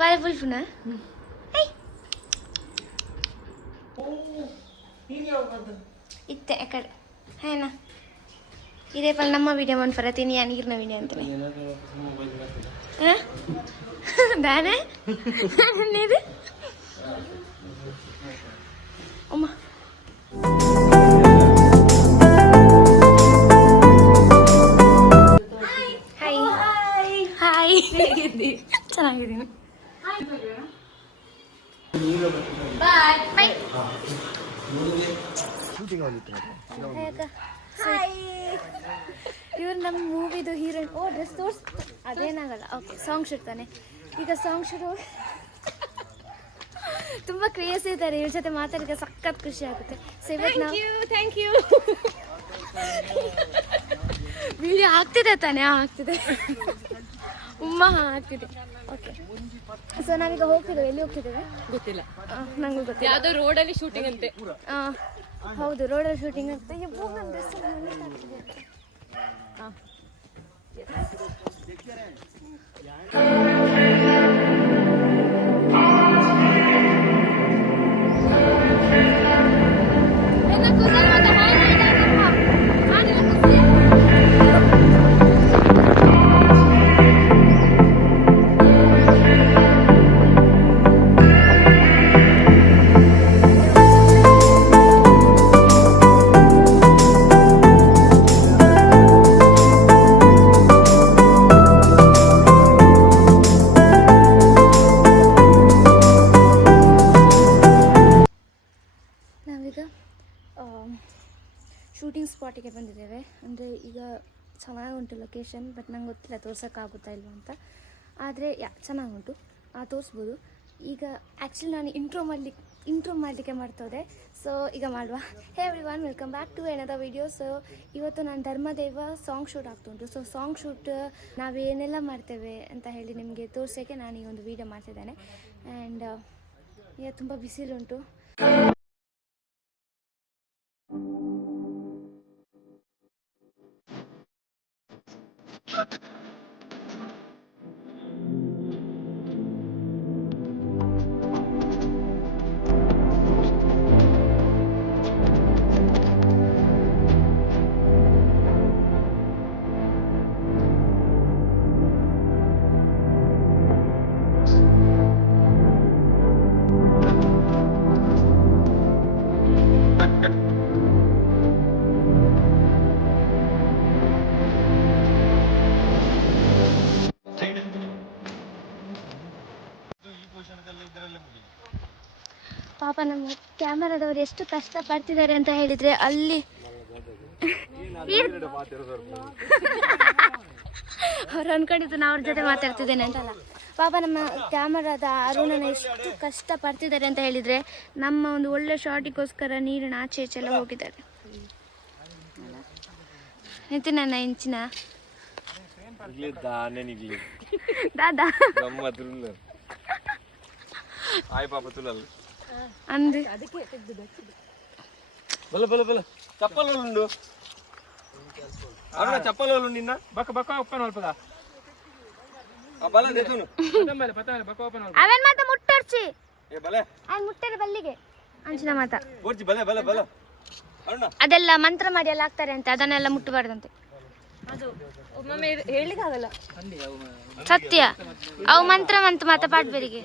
ಬಾಯ್ ಪುನ ಇತ್ತೆ ಆ ಕಡೆ ಹೇನ ಇದೇ ಪಲ್ ನಮ್ಮ ವಿಡಿಯೋ ಮನ್ಫರ ತಿನಿ ನೀರಿನ ವಿಡಿಯೋ ಅಂತೀನಿ ದಾನೆ ನೀರು ಅಮ್ಮ ಹಾಯ್ ಹಾಯ್ ಚೆನ್ನಾಗಿದ್ದೀನಿ ಬಾಯ್ ಬಾಯ್ ಇವ್ರು ನಮ್ಮ ಮೂವಿದು ಹೀರೋಯಿನ್ ಓ ಡ್ರೆಸ್ ತೋರ್ಸ್ ಅದೇನಾಗಲ್ಲ ಓಕೆ ಸಾಂಗ್ ಶೂಟ್ ತಾನೆ ಈಗ ಸಾಂಗ್ ಶುರು ತುಂಬ ಕ್ರೇಜ್ ಇದ್ದಾರೆ ಇವ್ರ ಜೊತೆ ಮಾತಾಡಿದ್ರೆ ಸಖತ್ ಖುಷಿ ಆಗುತ್ತೆ ಸೊ ಇವತ್ತು ನಾವು ಥ್ಯಾಂಕ್ ಯು ವಿಡಿಯೋ ಆಗ್ತಿದೆ ತಾನೇ ಆಗ್ತಿದೆ ಉಮ್ಮ ಆಗ್ತಿದೆ ಓಕೆ ಸೊ ನಾವೀಗ ಹೋಗ್ತಿದ್ದೇವೆ ಎಲ್ಲಿ ಹೋಗ್ತಿದ್ದೇವೆ ಗೊತ್ತಿಲ್ಲ ನಂಗೂ ಗೊತ್ತಿಲ್ಲ ಯಾವುದೋ ರೋಡಲ್ಲಿ ಶೂಟಿಂಗ್ ಅಂತೆ ಹೌದು ರೋಡಲ್ಲಿ ಶೂಟಿಂಗ್ ಅಂತ ಡ್ರೆಸ್ ಶೂಟಿಂಗ್ ಸ್ಪಾಟಿಗೆ ಬಂದಿದ್ದೇವೆ ಅಂದರೆ ಈಗ ಚೆನ್ನಾಗುಂಟು ಲೊಕೇಶನ್ ಬಟ್ ನಂಗೆ ಗೊತ್ತಿಲ್ಲ ತೋರ್ಸೋಕ್ಕಾಗುತ್ತಾ ಇಲ್ವ ಅಂತ ಆದರೆ ಚೆನ್ನಾಗುಂಟು ತೋರಿಸ್ಬೋದು ಈಗ ಆ್ಯಕ್ಚುಲಿ ನಾನು ಇಂಟ್ರೋ ಮಾಡಲಿಕ್ಕೆ ಮಾಡ್ತೋದೆ ಸೊ ಈಗ ಮಾಡುವ hey everyone welcome back to another video so ಇವತ್ತು ನಾನು ಧರ್ಮದೇವ ಸಾಂಗ್ ಶೂಟ್ ಆಗ್ತುಂಟು ಸೊ ಸಾಂಗ್ ಶೂಟ್ ನಾವೇನೆಲ್ಲ ಮಾಡ್ತೇವೆ ಅಂತ ಹೇಳಿ ನಿಮಗೆ ತೋರ್ಸೋಕ್ಕೆ ನಾನು ಈ ಒಂದು ವೀಡಿಯೋ ಮಾಡ್ತಿದ್ದೇನೆ ಆ್ಯಂಡ್ ಈಗ ತುಂಬ ಬಿಸಿಲುಂಟು ಪಾಪ ನಮ್ಮ ಕ್ಯಾಮರಾದವರು ಎಷ್ಟು ಕಷ್ಟಪಡ್ತಿದ್ದಾರೆ ಅಂತ ಹೇಳಿದರೆ ಅಲ್ಲಿ ಅವ್ರು ಅನ್ಕೊಂಡಿದ್ದು ನಾ ಅವ್ರ ಜೊತೆ ಮಾತಾಡ್ತಿದ್ದೇನೆ ಅಂತಲ್ಲ ಪಾಪ ನಮ್ಮ ಕ್ಯಾಮರಾದ ಅರುಣನ ಎಷ್ಟು ಕಷ್ಟಪಡ್ತಿದ್ದಾರೆ ಅಂತ ಹೇಳಿದರೆ ನಮ್ಮ ಒಂದು ಒಳ್ಳೆ ಶಾರ್ಟಿಗೋಸ್ಕರ ನೀರಿನ ಆಚೆ ಈಚೆಲ್ಲ ಹೋಗಿದ್ದಾರೆ ನಿತಿನ್ ನನ್ನ ಇಂಚಿನ ದಾದಾ అంది చెప్పలు చెప్పలు నిన్న బక్క బక్క ఓపెన్ అల్పదా ಬಲ ದೇತುನು ಅವನ್ ಮಾತ ಮುಟ್ಟರ್ಚಿ ಏ ಬಲೆ ಅವನ್ ಮುಟ್ಟರೆ ಬಲ್ಲಿಗೆ ಅಂಚಿನ ಮಾತ ಬೋರ್ಚಿ ಬಲೆ ಬಲೆ ಬಲೆ ಅರುಣ ಅದೆಲ್ಲ ಮಂತ್ರ ಮಾಡಿ ಎಲ್ಲ ಹಾಕ್ತಾರೆ ಅಂತ ಅದನ್ನೆಲ್ಲ ಮುಟ್ಟಬಾರ್ದಂತೆ ಅದು ಒಮ್ಮೊಮ್ಮೆ ಹೇಳಿಕ್ಕೆ ಆಗಲ್ಲ ಸತ್ಯ ಅವು ಮಂತ್ರ ಮಂತ ಮಾತ ಪಾಡ್ಬೇರಿಗೆ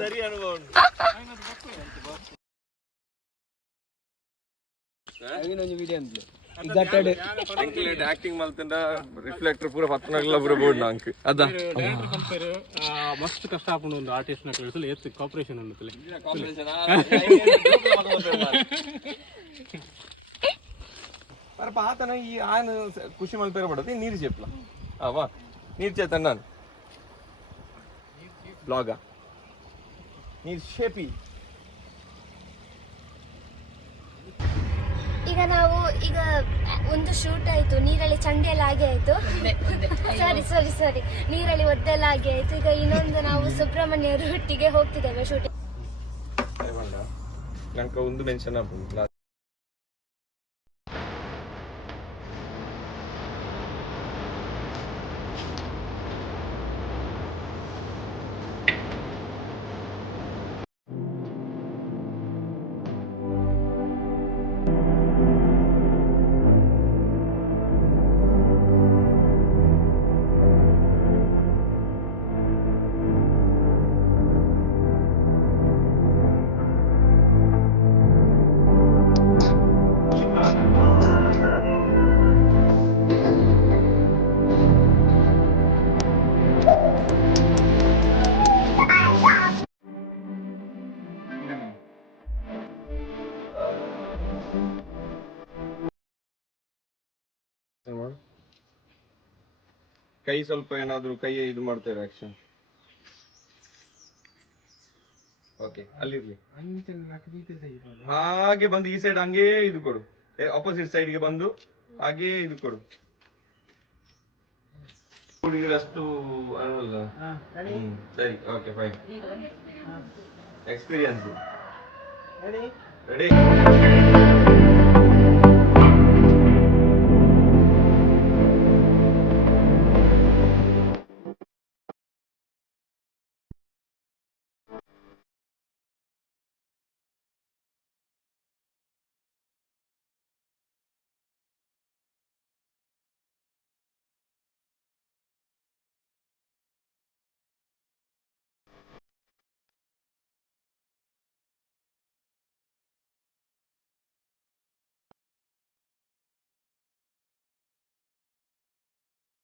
ಸರಿ ಅನುಭವ ಆಕ್ಟಿಂಗ್ ಮಲ್ತಂಡ ರಿಫ್ಲೆಕ್ಟರ್ ಪೂರ ಪತ್ತನಗಲ ಪೂರ ಬೋರ್ಡ್ ನಾಂಕ್ ಅದ ಮಸ್ತ್ ಕಷ್ಟ ಹಾಕೊಂಡು ಒಂದು ಆರ್ಟಿಸ್ಟ್ ನ ಕಳಿಸಲು ಎತ್ತು ಕಾಪರೇಷನ್ ಅನ್ನುತ್ತಲೆ पर पाहता ना ಈ ಆನ್ ಖುಷಿ ಮಲ್ಪೇರ ಬಡತಿ ನೀರು ಚೆಪ್ಲ ಅವಾ ನೀರು ಚೇತನ್ ನಾನು ಬ್ಲಾಗ ನೀರು ಶೇಪಿ ಈಗ ನಾವು ಈಗ ಒಂದು ಶೂಟ್ ಆಯ್ತು ನೀರಲ್ಲಿ ಚಂಡಿ ಎಲ್ಲ ಆಗಿ ಆಯ್ತು ಸಾರಿ ನೀರಲ್ಲಿ ಒದ್ದೆಲ್ಲ ಆಗಿ ಆಯ್ತು ಈಗ ಇನ್ನೊಂದು ನಾವು ಸುಬ್ರಹ್ಮಣ್ಯ ರೂಟಿಗೆ ಹೋಗ್ತಿದ್ದೇವೆ ಶೂಟಿಂಗ್ ನಂಗೆ ಒಂದು ಮೆನ್ಷನ್ ಆಗ್ಬೋದು ಕೈ ಸ್ವಲ್ಪ ಏನಾದ್ರು ಕೈ ಇದು ಮಾಡ್ತೇವೆ ಆಕ್ಷನ್. ಓಕೆ ಅಲ್ಲಿರ್ಲಿ. ಹಾಗೆ ಬಂದು ಈ ಸೈಡ್ ಹಂಗೇ ಇದು ಕೊಡು, ಆಪೋಸಿಟ್ ಸೈಡ್ಗೆ ಬಂದು ಹಾಗೇ ಇದು ಕೊಡು. ಹುಡುಗಿರಷ್ಟು ಅಲ್ಲ. ಸರಿ, ಓಕೆ ಫೈನ್. Experience ready.